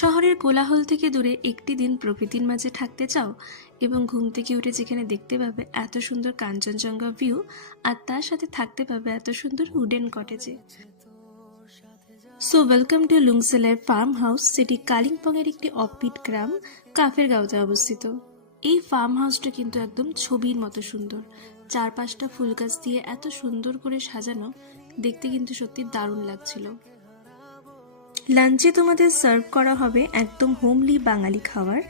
শহরের কোলাহল থেকে দূরে একটি দিন প্রকৃতির মাঝে থাকতে চাও এবং ঘুম থেকে উঠে যেখানে দেখতে পাবে এত সুন্দর কাঞ্চনজঙ্ঘা ভিউ আর তার সাথে থাকতে পাবে এত সুন্দর উডেন কটেজে। সো ওয়েলকাম টু লুংসেলের ফার্ম হাউস, যেটি কালিম্পংয়ের একটি অফবিট গ্রাম কাফেরগাঁওতে অবস্থিত। এই ফার্ম হাউসটা কিন্তু একদম ছবির মতো সুন্দর, চারপাশটা ফুল গাছ দিয়ে এত সুন্দর করে সাজানো, দেখতে কিন্তু সত্যি দারুণ লাগছিল। লাঞ্চে তোমাদের সার্ভ করা হবে একদম হোমলি বাঙালি খাবার।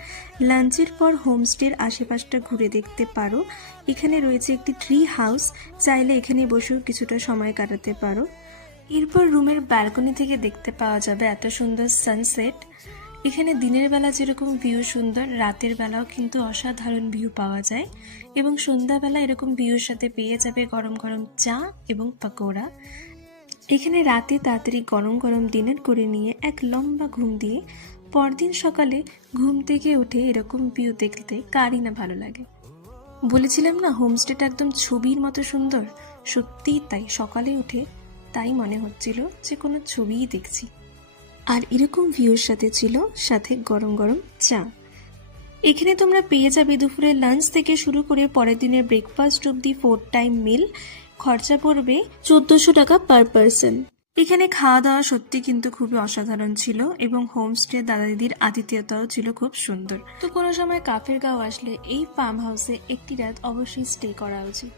লাঞ্চের পর হোমস্টের আশেপাশটা ঘুরে দেখতে পারো। এখানে রয়েছে একটি ট্রি হাউস, চাইলে এখানে বসেও কিছুটা সময় কাটাতে পারো। এরপর রুমের ব্যালকনি থেকে দেখতে পাওয়া যাবে এত সুন্দর সানসেট। এখানে দিনের বেলা যেরকম ভিউ সুন্দর, রাতের বেলাও কিন্তু অসাধারণ ভিউ পাওয়া যায়। এবং সন্ধ্যাবেলা এরকম ভিউর সাথে পেয়ে যাবে গরম গরম চা এবং পাকোড়া। এখানে রাতে তাড়াতাড়ি গরম গরম ডিনার করে নিয়ে এক লম্বা ঘুম দিয়ে পরদিন সকালে ঘুম থেকে উঠে এরকম ভিউ দেখতে কারই না ভালো লাগে। বলেছিলাম না হোমস্টেটা একদম ছবির মতো সুন্দর, সত্যিই তাই। সকালে উঠে তাই মনে হচ্ছিল যে কোনো ছবিই দেখছি। আর এরকম ভিউর সাথে ছিল সাথে গরম গরম চা। এখানে তোমরা পেয়ে যাবে দুপুরের লাঞ্চ থেকে শুরু করে পরের দিনের ব্রেকফাস্ট অব্দি 4 টাইম মিল। খরচা পড়বে 1400 টাকা পার পারসন। এখানে খাওয়া দাওয়া সত্যি কিন্তু খুবই অসাধারণ ছিল এবং হোমস্টে দাদা দিদির আতিথেয়তাও ছিল খুব সুন্দর। তো কোনো সময় কাফেরগাঁও আসলে এই ফার্ম হাউসে একটি রাত অবশ্যই স্টে করা উচিত।